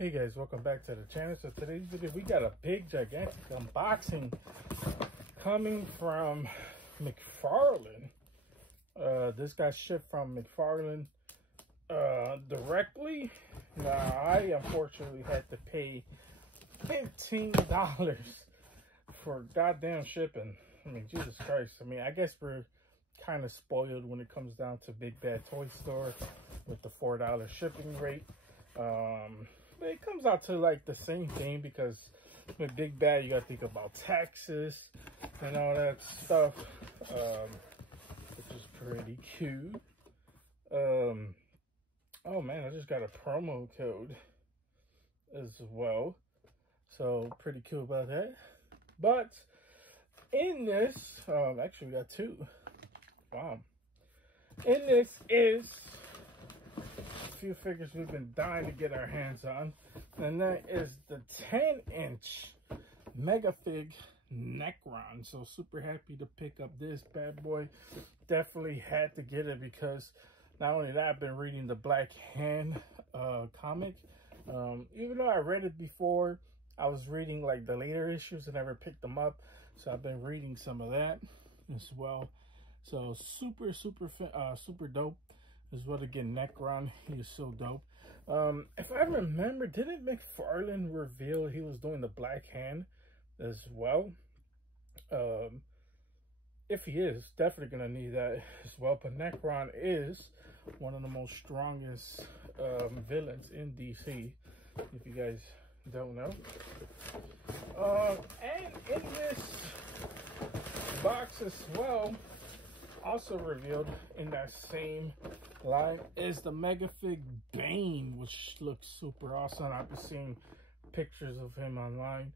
Hey guys, welcome back to the channel. So today's video, we got a big gigantic unboxing coming from McFarlane. This got shipped from McFarlane directly. Now I unfortunately had to pay $15 for goddamn shipping. I mean, Jesus Christ. I mean, I guess we're kind of spoiled when it comes down to Big Bad Toy Store with the $4 shipping rate. It comes out to like the same thing, because with Big Bad you gotta think about taxes and all that stuff, which is pretty cute. Oh man, I just got a promo code as well, so pretty cool about that. But in this, actually we got two. Wow. In this is few figures we've been dying to get our hands on, and that is the 10-inch Megafig Necron. So super happy to pick up this bad boy. Definitely had to get it, because not only that, I've been reading the Black Hand comic. Even though I read it before, I was reading like the later issues and never picked them up, so I've been reading some of that as well. So super dope as well. Again, Necron, he is so dope. If I remember, didn't McFarlane reveal he was doing the Black Hand as well? If he is, definitely gonna need that as well. But Necron is one of the most strongest villains in DC, if you guys don't know. And in this box as well, also revealed in that same line, is the Megafig Bane, which looks super awesome. I've been seeing pictures of him online.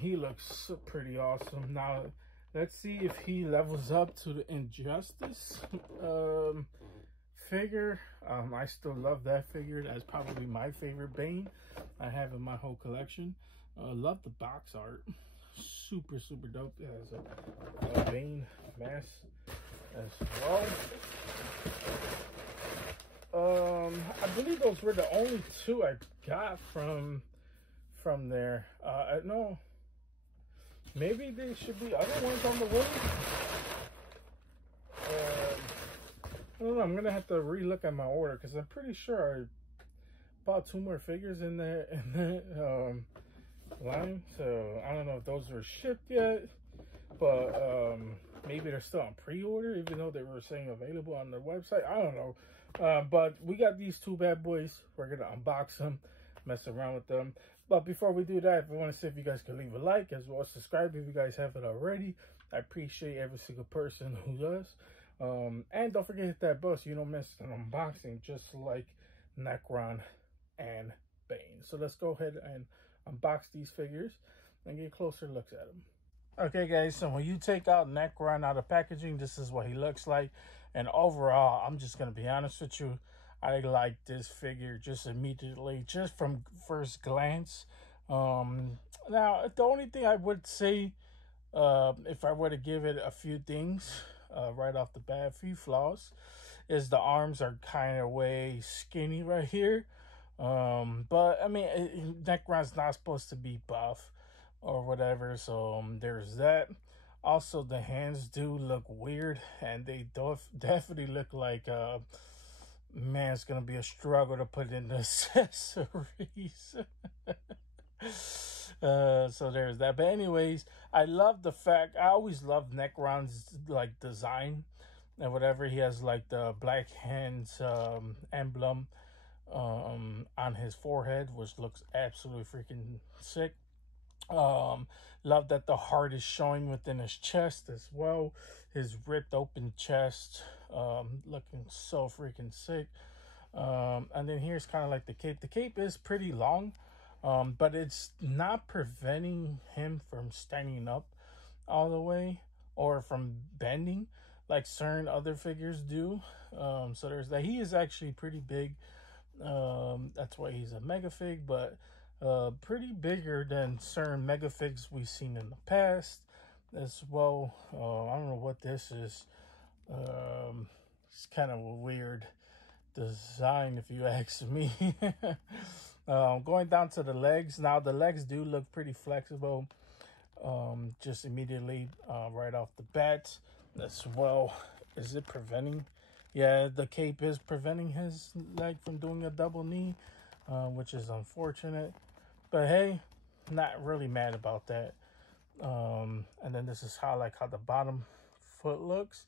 He looks pretty awesome. Now let's see if he levels up to the Injustice figure. I still love that figure. That's probably my favorite Bane I have in my whole collection. Love the box art. Super dope. It has a Bane mask as well. I believe those were the only two I got from there. No, maybe there should be other ones on the way. I don't know. I'm gonna have to re-look at my order, because I'm pretty sure I bought two more figures in that line. So I don't know if those were shipped yet, but maybe they're still on pre-order, even though they were saying available on their website. I don't know. But we got these two bad boys. We're gonna unbox them, mess around with them. But before we do that, I want to see if you guys can leave a like as well as subscribe if you guys haven't already. I appreciate every single person who does. And don't forget to hit that bell so you don't miss an unboxing, just like Necron and Bane. So let's go ahead and unbox these figures and get closer looks at them. Okay guys, so when you take out Necron out of packaging, this is what he looks like. And overall, I'm just gonna be honest with you, I like this figure just immediately, just from first glance. Now the only thing I would say, if I were to give it a few things right off the bat, a few flaws, is the arms are kind of way skinny right here. But I mean, Necron's not supposed to be buff or whatever, so there's that. Also, the hands do look weird, and they definitely look like man, it's gonna be a struggle to put in the accessories. So there's that. But anyways, I love the fact, I always love Necron's like design and whatever. He has like the Black Hands emblem on his forehead, which looks absolutely freaking sick. Love that the heart is showing within his chest as well. His ripped open chest, looking so freaking sick. And then here's kind of like the cape. The cape is pretty long, but it's not preventing him from standing up all the way or from bending like certain other figures do. So there's that. He is actually pretty big. That's why he's a Megafig, but pretty bigger than certain Megafigs we've seen in the past as well. I don't know what this is. It's kind of a weird design, if you ask me. Going down to the legs. Now, the legs do look pretty flexible. Just immediately right off the bat as well. Is it preventing? Yeah, the cape is preventing his leg from doing a double knee, which is unfortunate. But hey, not really mad about that. And then this is how the bottom foot looks.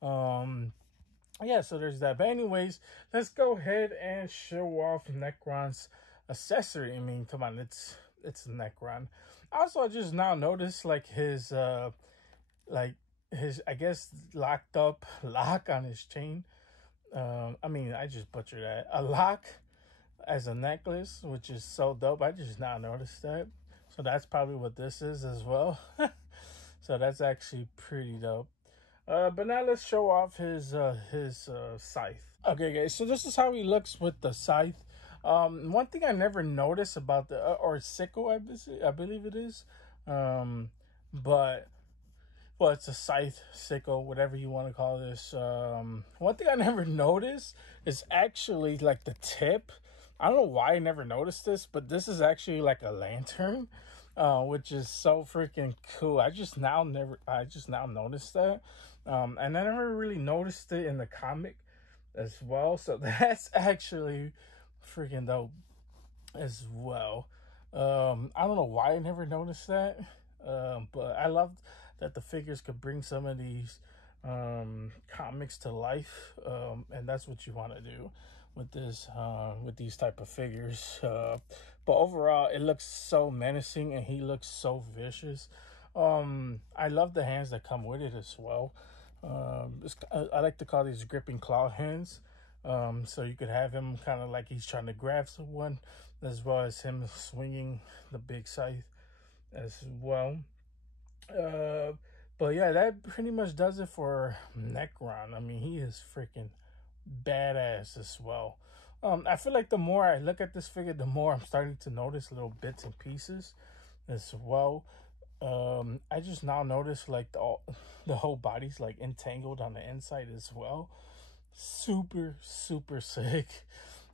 Yeah, so there's that. But anyways, let's go ahead and show off Necron's accessory. I mean, come on, it's Necron. Also, I just now noticed his I guess locked up lock on his chain. I mean, I just butchered that. A lock as a necklace, which is so dope. I just now noticed that. So that's probably what this is as well. So that's actually pretty dope. But now let's show off his scythe. Okay, guys, so this is how he looks with the scythe. One thing I never noticed about the or sickle, I believe it is, but well, it's a scythe, sickle, whatever you want to call this. One thing I never noticed is actually like the tip. I don't know why I never noticed this, but this is actually like a lantern, which is so freaking cool. I just now noticed that, and I never really noticed it in the comic as well. So that's actually freaking dope as well. I don't know why I never noticed that, but I love that the figures could bring some of these comics to life, and that's what you want to do with this with these type of figures. But overall, it looks so menacing and he looks so vicious. I love the hands that come with it as well. I like to call these gripping claw hands. So you could have him kind of like he's trying to grab someone, as well as him swinging the big scythe as well. But yeah, that pretty much does it for Necron. I mean, he is freaking badass as well. I feel like the more I look at this figure, the more I'm starting to notice little bits and pieces as well. I just now notice like the whole body's like entangled on the inside as well. Super sick.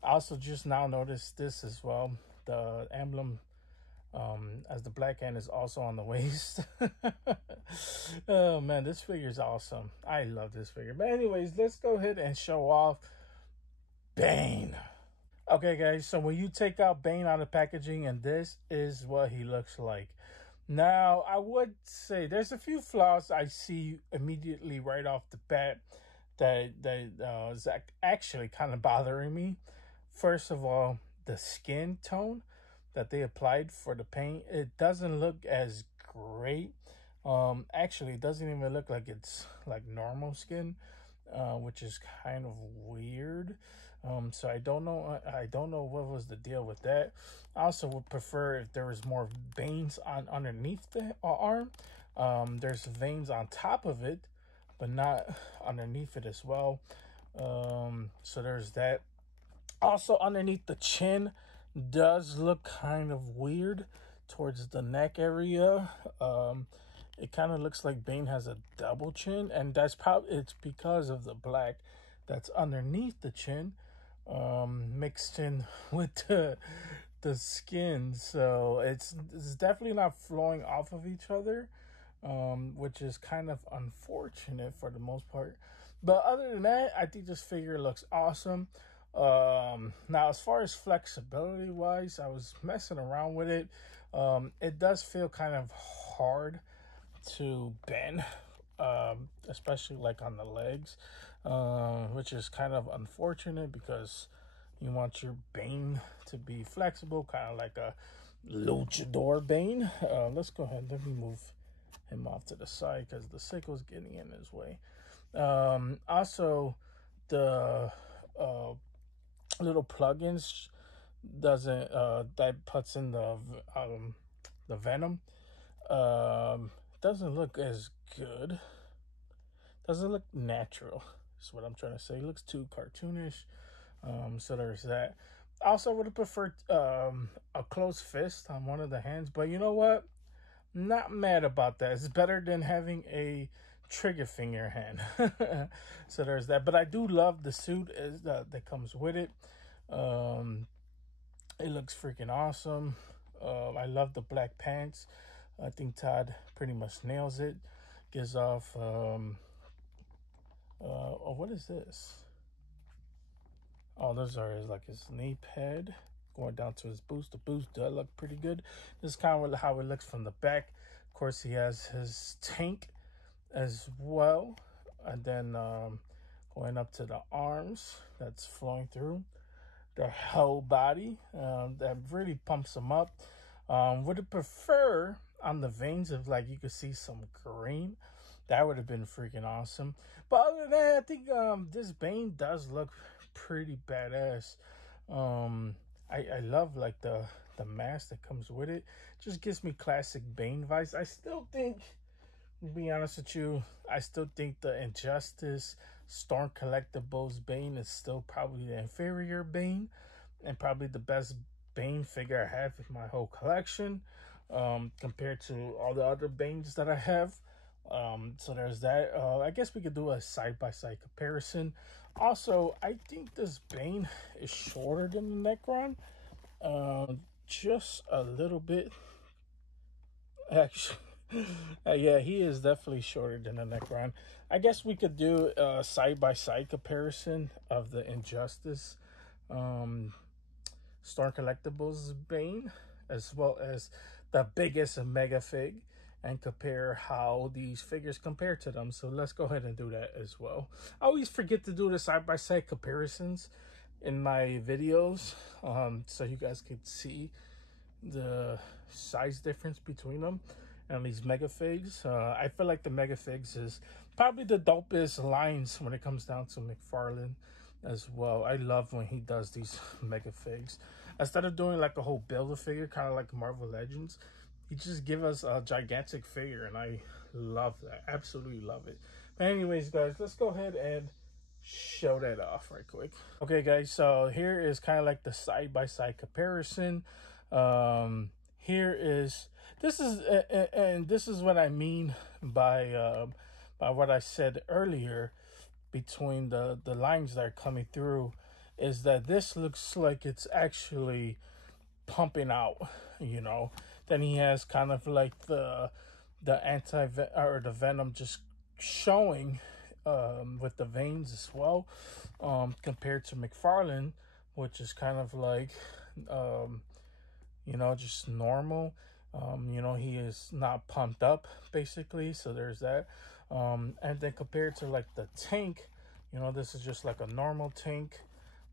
I also just now noticed this as well. The emblem as the black hand is also on the waist. Oh man, this figure is awesome. I love this figure. But anyways, let's go ahead and show off Bane. Okay guys, so when you take out Bane out of packaging, and this is what he looks like. Now, I would say there's a few flaws I see immediately right off the bat that is actually kind of bothering me. First of all, the skin tone that they applied for the paint, it doesn't look as great. Actually, it doesn't even look like it's like normal skin, which is kind of weird. So I don't know what was the deal with that. I also would prefer if there was more veins underneath the arm. There's veins on top of it, but not underneath it as well. So there's that. Also, underneath the chin does look kind of weird towards the neck area. It kind of looks like Bane has a double chin, and it's because of the black that's underneath the chin, mixed in with the skin. So it's definitely not flowing off of each other, which is kind of unfortunate for the most part. But other than that, I think this figure looks awesome. Now, as far as flexibility wise, I was messing around with it. It does feel kind of hard to bend, especially like on the legs, which is kind of unfortunate because you want your Bane to be flexible, kind of like a luchador Bane. Let's go ahead, let me move him off to the side because the sickle's getting in his way. Also, the little plugins doesn't that puts in the venom doesn't look as good. Doesn't look natural is what I'm trying to say. It looks too cartoonish. So there's that. Also, I would have preferred a closed fist on one of the hands, but you know what, not mad about that. It's better than having a trigger finger hand. So there's that. But I do love the suit that comes with it. It looks freaking awesome. I love the black pants. I think Todd pretty much nails it. Gives off, oh, what is this? Oh, those are his knee pad going down to his boots. The boots do look pretty good. This is kind of how it looks from the back. Of course, he has his tank as well. And then going up to the arms, that's flowing through the whole body. That really pumps him up. Would have prefer on the veins if like you could see some green. That would have been freaking awesome. But other than that, I think this Bane does look pretty badass. I love like the mask that comes with it. Just gives me classic Bane vibes. I still think, to be honest with you, I still think the Injustice Storm Collectibles Bane is still probably the inferior Bane and probably the best Bane figure I have in my whole collection, compared to all the other Banes that I have. So there's that. I guess we could do a side-by-side comparison. Also, I think this Bane is shorter than the Necron. Just a little bit. Actually, yeah, he is definitely shorter than the Necron. I guess we could do a side-by-side comparison of the Injustice Storm Collectibles Bane, as well as the biggest Megafig, and compare how these figures compare to them. So let's go ahead and do that as well. I always forget to do the side-by-side comparisons in my videos, so you guys can see the size difference between them and these Megafigs. I feel like the Megafigs is probably the dopest lines when it comes down to McFarlane as well. I love when he does these Megafigs. Instead of doing like a whole Build-A-Figure, kind of like Marvel Legends, he just give us a gigantic figure, and I love that. Absolutely love it. But anyways, guys, let's go ahead and show that off right quick. Okay, guys, so here is kind of like the side-by-side comparison. Here is, this is what I mean by what I said earlier between the lines that are coming through, is that this looks like it's actually pumping out, you know. Then he has kind of like the or the venom just showing with the veins as well, compared to McFarlane, which is kind of like you know, just normal. You know, he is not pumped up basically, so there's that. And then compared to like the tank, you know, this is just like a normal tank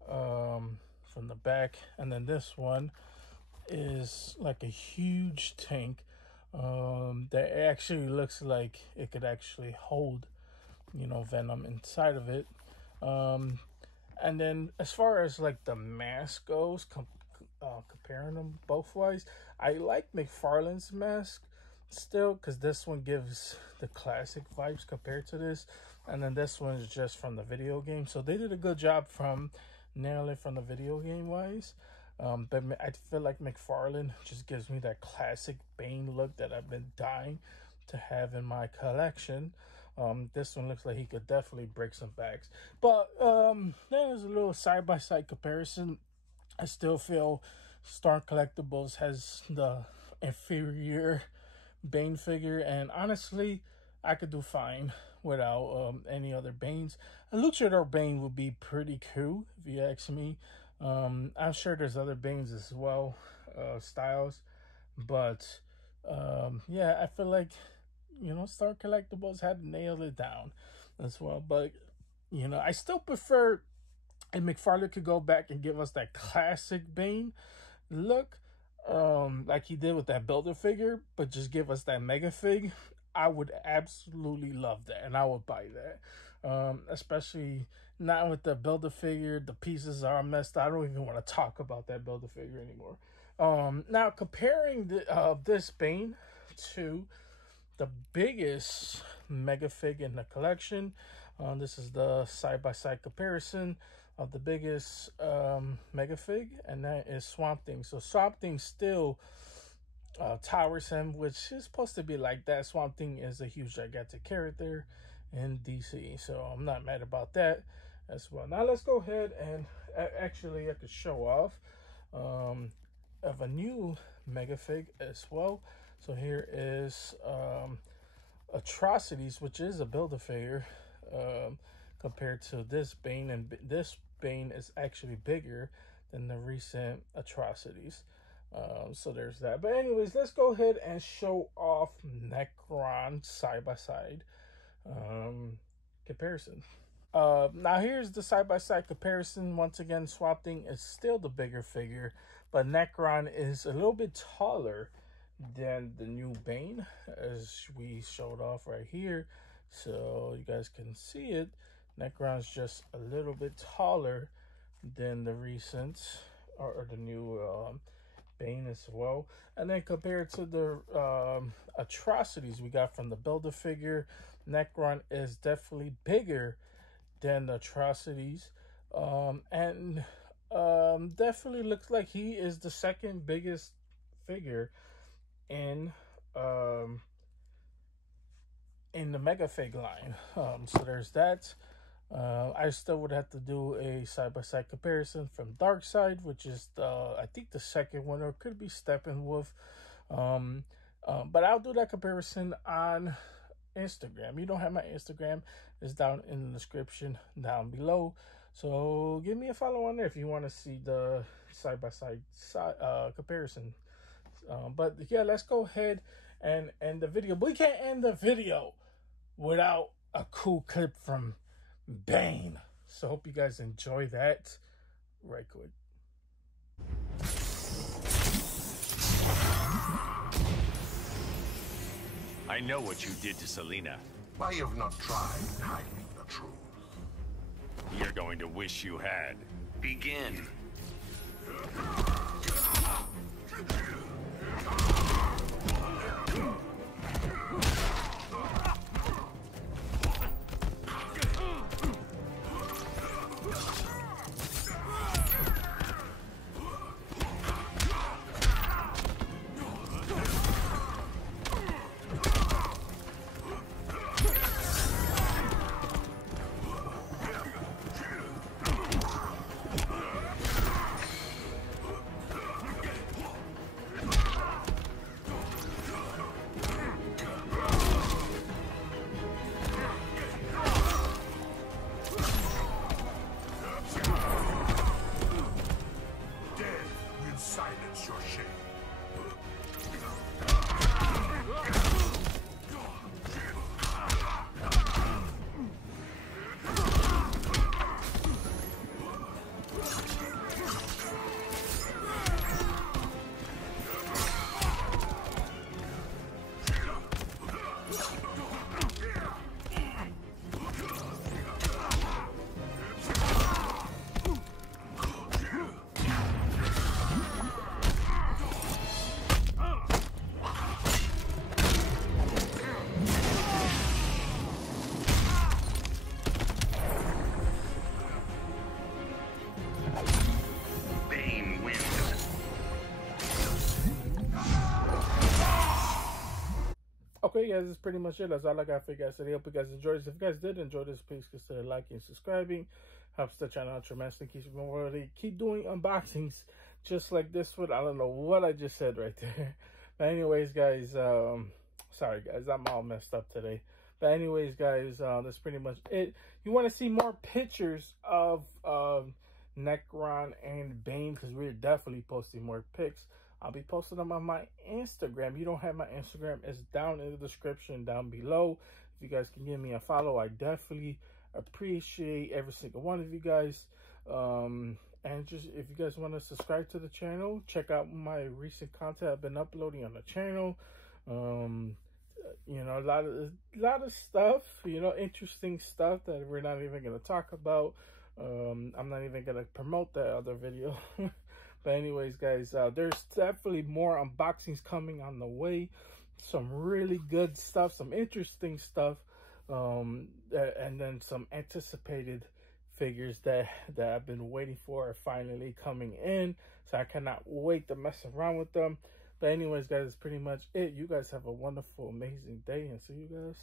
from the back, and then this one is like a huge tank that actually looks like it could actually hold, you know, venom inside of it. And then as far as like the mask goes, comparing them both wise, I like McFarlane's mask still, because this one gives the classic vibes compared to this, and then this one is just from the video game. So they did a good job from nailing it from the video game wise. But I feel like McFarlane just gives me that classic Bane look that I've been dying to have in my collection. This one looks like he could definitely break some backs. But there's a little side-by-side comparison. I still feel Star Collectibles has the inferior Bane figure, and honestly, I could do fine without any other Banes. A Luchador Bane would be pretty cool, if you ask me. I'm sure there's other Banes as well, styles, but yeah, I feel like, you know, Star Collectibles had nailed it down as well. But, you know, I still prefer, and McFarlane could go back and give us that classic Bane look, like he did with that Build-A-Figure, but just give us that Megafig. I would absolutely love that, and I would buy that. Especially not with the Build-A-Figure. The pieces are messed up. I don't even want to talk about that Build-A-Figure anymore. Now, comparing this Bane to the biggest Megafig in the collection, this is the side-by-side comparison of the biggest Megafig, and that is Swamp Thing. So Swamp Thing still towers him, which is supposed to be like that. Swamp Thing is a huge gigantic character in DC, so I'm not mad about that as well. Now let's go ahead and actually I could show off of a new Megafig as well. So here is Atrocities, which is a Build-A-Figure, compared to this Bane, and this Bane is actually bigger than the recent Atrocities. So there's that. But anyways, let's go ahead and show off Necron side-by-side comparison. Now here's the side-by-side comparison. Once again, Swamp Thing is still the bigger figure, but Necron is a little bit taller than the new Bane, as we showed off right here. So you guys can see it. Necron's just a little bit taller than the recent or the new Bane as well. And then compared to the Atrocities we got from the Build-A-Figure, Necron is definitely bigger than the Atrocities, and definitely looks like he is the second biggest figure in the Megafig line. So there's that. I still would have to do a side-by-side comparison from Darkseid, which is I think the second one, or it could be Steppenwolf. But I'll do that comparison on Instagram. You don't have my Instagram, it's down in the description down below. So give me a follow on there if you want to see the side-by-side comparison. But yeah, let's go ahead and end the video. But we can't end the video without a cool clip from Bane. So hope you guys enjoy that right quick. I know what you did to Selena. I have not tried hiding the truth. You're going to wish you had. Begin. Silence your shame. Okay, guys, that's pretty much it. That's all I got for you guys today. Hope you guys enjoyed this. If you guys did enjoy this, please consider liking and subscribing. Helps the channel out tremendously. Keep doing unboxings just like this one. I don't know what I just said right there. But anyways, guys, sorry, guys, I'm all messed up today. But anyways, guys, that's pretty much it. You want to see more pictures of Necron and Bane, because we're definitely posting more pics. I'll be posting them on my Instagram. If you don't have my Instagram, it's down in the description down below. If you guys can give me a follow, I definitely appreciate every single one of you guys. And just if you guys want to subscribe to the channel, check out my recent content I've been uploading on the channel. You know, a lot of stuff, you know, interesting stuff that we're not even going to talk about. I'm not even going to promote that other video. But anyways, guys, there's definitely more unboxings coming on the way. Some really good stuff, some interesting stuff, and then some anticipated figures that I've been waiting for are finally coming in. So I cannot wait to mess around with them. But anyways, guys, that's pretty much it. You guys have a wonderful, amazing day, and see you guys